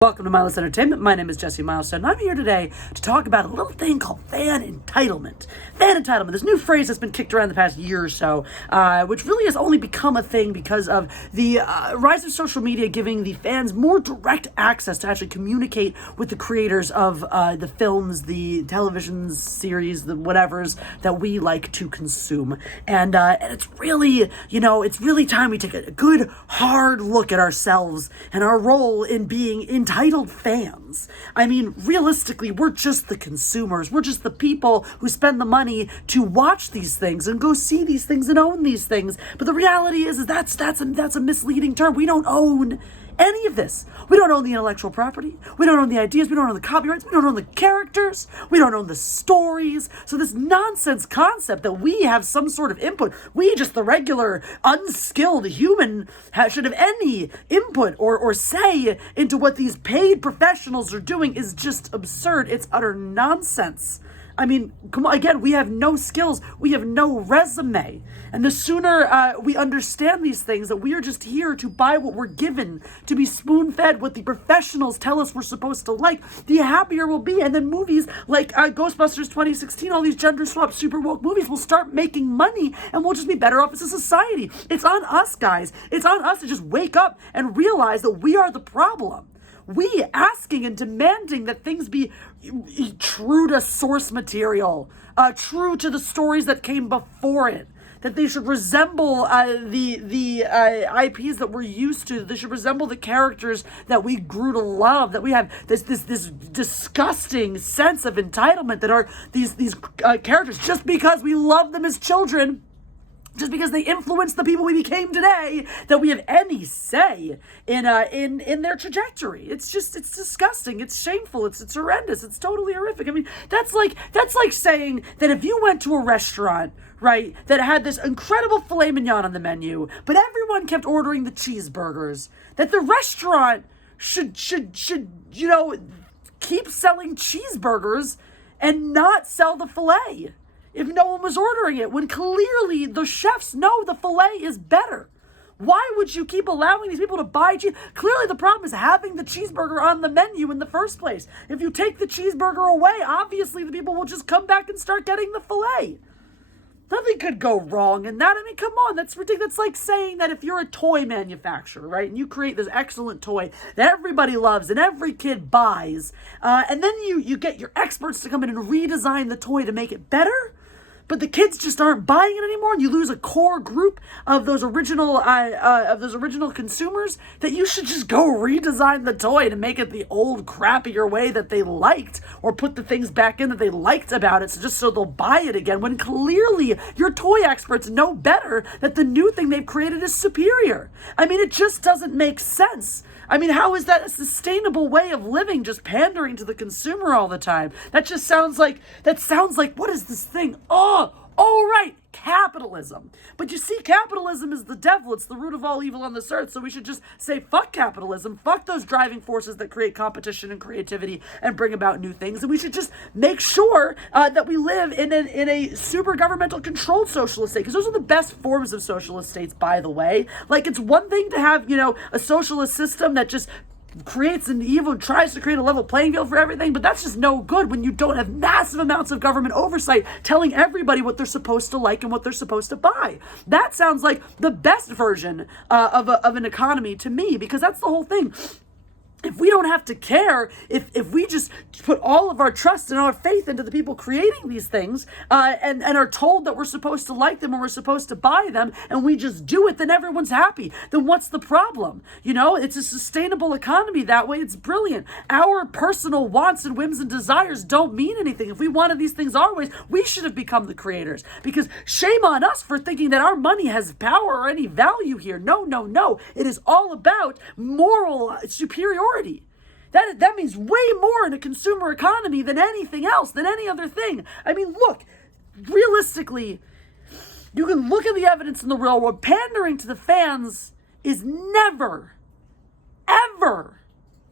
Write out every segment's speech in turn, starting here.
Welcome to Mindless Entertainment. My name is Jesse Milestone, and I'm here today to talk about a little thing called fan entitlement. Fan entitlement, this new phrase that's been kicked around the past year or so, which really has only become a thing because of the rise of social media giving the fans more direct access to actually communicate with the creators of the films, the television series, the whatevers that we like to consume. And it's really, it's really time we take a good, hard look at ourselves and our role in being entitled fans. I mean, realistically, we're just the consumers. We're just the people who spend the money to watch these things and go see these things and own these things. But the reality is that's a misleading term. We don't own any of this. We don't own the intellectual property. We don't own the ideas. We don't own the copyrights. We don't own the characters. We don't own the stories. So this nonsense concept that we have some sort of input, we just the regular unskilled human should have any input or say into what these paid professionals are doing is just absurd. It's utter nonsense. I mean, come on, again, we have no skills. We have no resume. And the sooner we understand these things, that we are just here to buy what we're given, to be spoon-fed what the professionals tell us we're supposed to like, the happier we'll be. And then movies like Ghostbusters 2016, all these gender-swapped, super woke movies will start making money, and we'll just be better off as a society. It's on us, guys. It's on us to just wake up and realize that we are the problem. We asking and demanding that things be true to source material, true to the stories that came before it, that they should resemble the IPs that we're used to. They should resemble the characters that we grew to love. That we have this disgusting sense of entitlement that are these characters just because we love them as children. Just because they influence the people we became today, that we have any say in their trajectory. It's disgusting. It's shameful. It's horrendous. It's totally horrific. I mean, that's like saying that if you went to a restaurant, right, that had this incredible filet mignon on the menu, but everyone kept ordering the cheeseburgers, that the restaurant should keep selling cheeseburgers and not sell the filet if no one was ordering it, when clearly the chefs know the filet is better. Why would you keep allowing these people to buy cheese? Clearly the problem is having the cheeseburger on the menu in the first place. If you take the cheeseburger away, obviously the people will just come back and start getting the filet. Nothing could go wrong in that. I mean, come on, that's ridiculous. That's like saying that if you're a toy manufacturer, right, and you create this excellent toy that everybody loves and every kid buys, and then you get your experts to come in and redesign the toy to make it better, but the kids just aren't buying it anymore, and you lose a core group of those original consumers, that you should just go redesign the toy to make it the old crappier way that they liked, or put the things back in that they liked about it, so they'll buy it again, when clearly your toy experts know better that the new thing they've created is superior. I mean, it just doesn't make sense. I mean, how is that a sustainable way of living, just pandering to the consumer all the time? That sounds like, what is this thing? Oh, right, capitalism. But you see, capitalism is the devil. It's the root of all evil on this earth. So we should just say, fuck capitalism, fuck those driving forces that create competition and creativity and bring about new things. And we should just make sure that we live in a super governmental controlled socialist state. Because those are the best forms of socialist states, by the way. Like, it's one thing to have, a socialist system that just creates an evil, tries to create a level playing field for everything, but that's just no good when you don't have massive amounts of government oversight telling everybody what they're supposed to like and what they're supposed to buy. That sounds like the best version of an economy to me, because that's the whole thing. If we don't have to care, if we just put all of our trust and our faith into the people creating these things, and are told that we're supposed to like them or we're supposed to buy them, and we just do it, then everyone's happy. Then what's the problem? It's a sustainable economy that way. It's brilliant. Our personal wants and whims and desires don't mean anything. If we wanted these things our ways, we should have become the creators. Because shame on us for thinking that our money has power or any value here. No. It is all about moral superiority. That means way more in a consumer economy than anything else, than any other thing. I mean, look, realistically, you can look at the evidence in the real world. Pandering to the fans is never, ever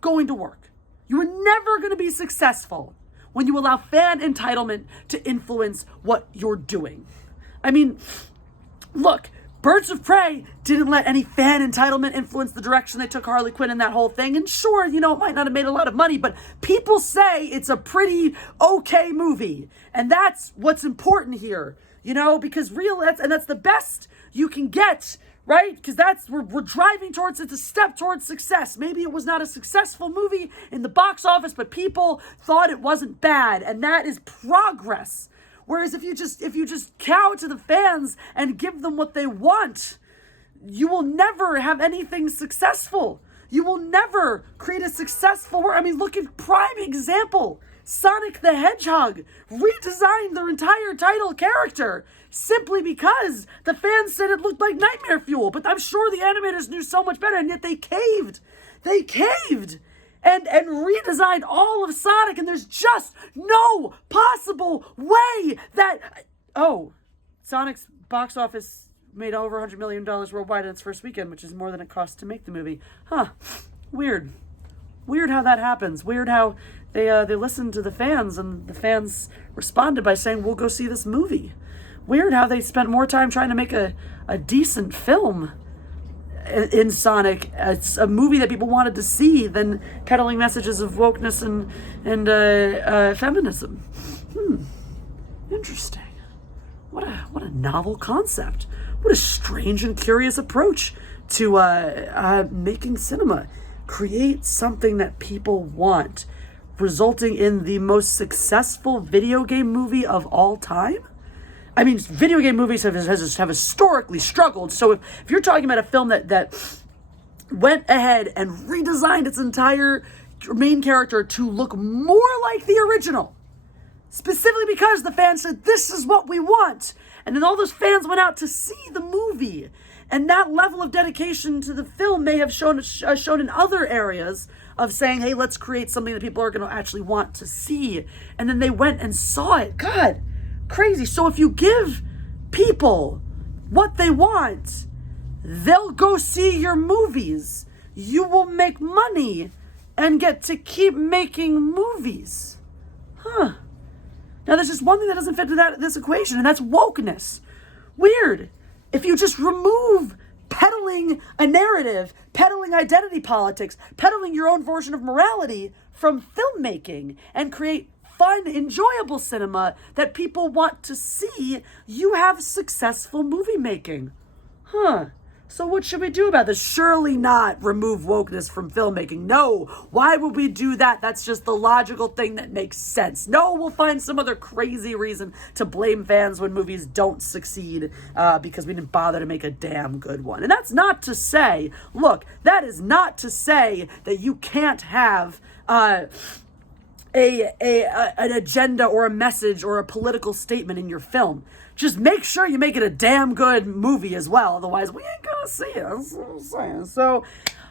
going to work. You are never going to be successful when you allow fan entitlement to influence what you're doing. I mean, look, Birds of Prey didn't let any fan entitlement influence the direction they took Harley Quinn and that whole thing. And sure, it might not have made a lot of money, but people say it's a pretty okay movie. And that's what's important here, because that's the best you can get, right? Because we're driving towards, it's a step towards success. Maybe it was not a successful movie in the box office, but people thought it wasn't bad. And that is progress. Whereas if you just cow to the fans and give them what they want, you will never have anything successful. You will never create a successful work. I mean, look at prime example. Sonic the Hedgehog redesigned their entire title character simply because the fans said it looked like nightmare fuel. But I'm sure the animators knew so much better, and yet they caved. They caved. And redesigned all of Sonic, and there's just no possible way that... Oh, Sonic's box office made over $100 million worldwide in its first weekend, which is more than it cost to make the movie. Huh. Weird. Weird how that happens. Weird how they listened to the fans, and the fans responded by saying, we'll go see this movie. Weird how they spent more time trying to make a decent film in Sonic. It's a movie that people wanted to see than peddling messages of wokeness and feminism. Interesting. What a novel concept. What a strange and curious approach to making cinema. Create something that people want, resulting in the most successful video game movie of all time. I mean, video game movies have historically struggled. So if you're talking about a film that went ahead and redesigned its entire main character to look more like the original, specifically because the fans said, this is what we want. And then all those fans went out to see the movie. And that level of dedication to the film may have shown in other areas of saying, hey, let's create something that people are going to actually want to see. And then they went and saw it. God. Crazy. So if you give people what they want, they'll go see your movies. You will make money and get to keep making movies. Now there's just one thing that doesn't fit to this equation, and that's wokeness. Weird. If you just remove peddling a narrative, peddling identity politics, peddling your own version of morality from filmmaking, and create fun, enjoyable cinema that people want to see, you have successful movie making. So what should we do about this? Surely not remove wokeness from filmmaking. No. Why would we do that? That's just the logical thing that makes sense. No, we'll find some other crazy reason to blame fans when movies don't succeed because we didn't bother to make a damn good one. And that's not to say, look, that is not to say that you can't have an agenda or a message or a political statement in your film. Just make sure you make it a damn good movie as well. Otherwise, we ain't gonna see it. That's what I'm saying. So,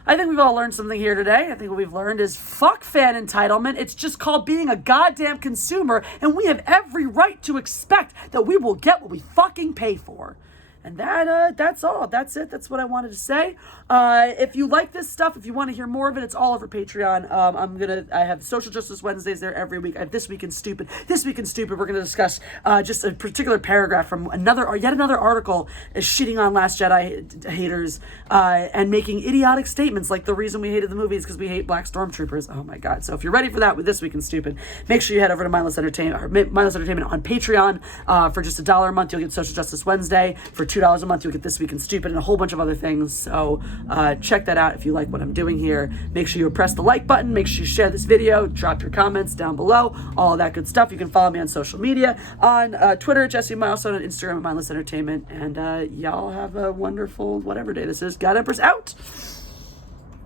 I think we've all learned something here today. I think what we've learned is fuck fan entitlement. It's just called being a goddamn consumer, and we have every right to expect that we will get what we fucking pay for. And that's all. That's it. That's what I wanted to say. If you like this stuff, if you want to hear more of it, it's all over Patreon. I have Social Justice Wednesdays there every week. I have This Week in Stupid. This Week in Stupid, we're going to discuss just a particular paragraph from yet another article shitting on Last Jedi haters and making idiotic statements like the reason we hated the movie is because we hate black stormtroopers. Oh my God. So if you're ready for that with This Week in Stupid, make sure you head over to Mindless Entertainment on Patreon for just $1 a month. You'll get Social Justice Wednesday. For $2 a month, you'll get This Week in Stupid and a whole bunch of other things. So check that out if you like what I'm doing here. Make sure you press the like button. Make sure you share this video. Drop your comments down below. All of that good stuff. You can follow me on social media. On Twitter, Jesse Milestone. On Instagram, Mindless Entertainment. And y'all have a wonderful whatever day this is. God Empress out.